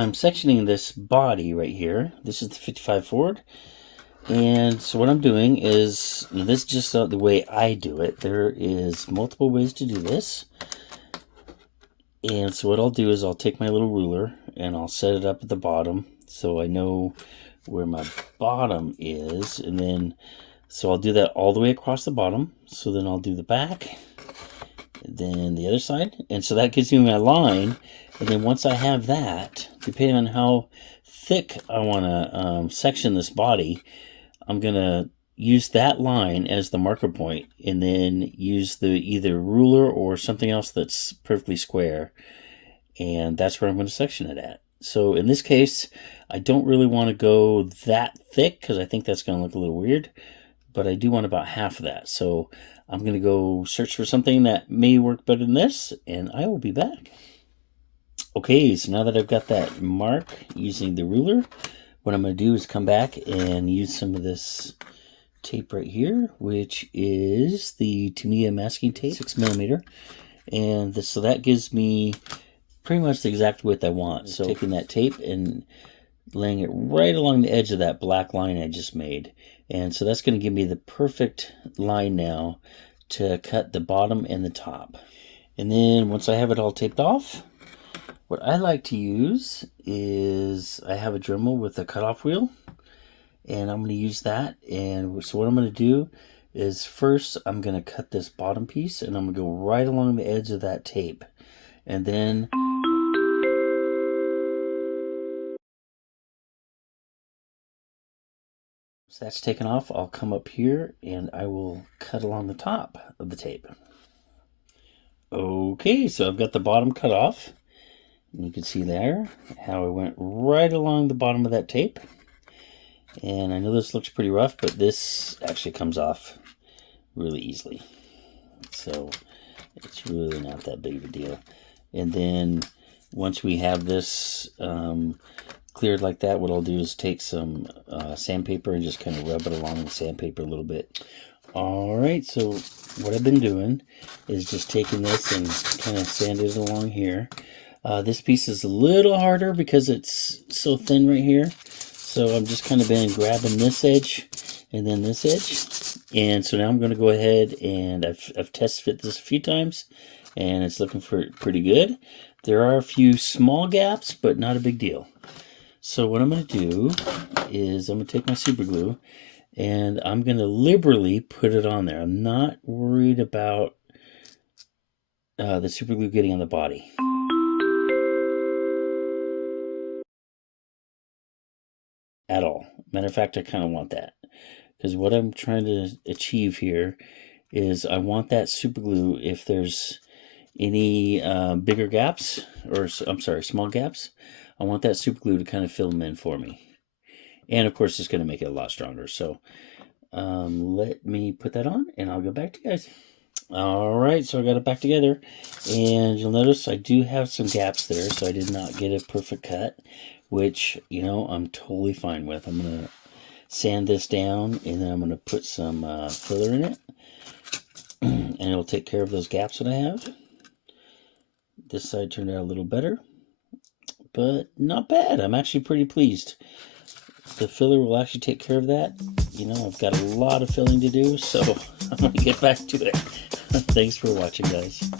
I'm sectioning this body right here. This is the 55 Ford. And so what I'm doing is, this is just the way I do it. There is multiple ways to do this. And so what I'll do is I'll take my little ruler and I'll set it up at the bottom so I know where my bottom is. And then, so I'll do that all the way across the bottom. So then I'll do the back, then the other side. And so that gives me my line. And then once I have that, depending on how thick I want to section this body, I'm going to use that line as the marker point and then use the either ruler or something else that's perfectly square. And that's where I'm going to section it at. So in this case, I don't really want to go that thick because I think that's going to look a little weird, but I do want about half of that. So I'm going to go search for something that may work better than this, and I will be back. Okay, so now that I've got that mark using the ruler, what I'm going to do is come back and use some of this tape right here, which is the Tamiya masking tape, 6mm. And so that gives me pretty much the exact width I want. So taking that tape and laying it right along the edge of that black line I just made. And so that's going to give me the perfect line now to cut the bottom and the top. And then once I have it all taped off, what I like to use is I have a Dremel with a cutoff wheel, and I'm going to use that. And so what I'm going to do is first I'm going to cut this bottom piece, and I'm going to go right along the edge of that tape. And then so that's taken off, I'll come up here and I will cut along the top of the tape. Okay, so I've got the bottom cut off. And you can see there how I went right along the bottom of that tape. And I know this looks pretty rough, but this actually comes off really easily. So it's really not that big of a deal. And then once we have this cleared like that, what I'll do is take some sandpaper and just kind of rub it along the sandpaper a little bit. Alright, so what I've been doing is just taking this and kind of sanding it along here. This piece is a little harder because it's so thin right here. So I'm just kind of been grabbing this edge and then this edge. And so now I'm going to go ahead and I've test fit this a few times and it's looking pretty good. There are a few small gaps, but not a big deal. So what I'm going to do is I'm going to take my super glue and I'm going to liberally put it on there. I'm not worried about the super glue getting on the body. At all. Matter of fact, I kind of want that. Because what I'm trying to achieve here is I want that super glue, if there's any bigger gaps, or I'm sorry, small gaps, I want that super glue to kind of fill them in for me. And of course, it's going to make it a lot stronger. So let me put that on and I'll go back to you guys. Alright, so I got it back together. And you'll notice I do have some gaps there, so I did not get a perfect cut, which, you know, I'm totally fine with. I'm going to sand this down and then I'm going to put some filler in it. And it'll take care of those gaps that I have. This side turned out a little better, but not bad. I'm actually pretty pleased. The filler will actually take care of that. You know, I've got a lot of filling to do, so I'm going to get back to it. Thanks for watching, guys.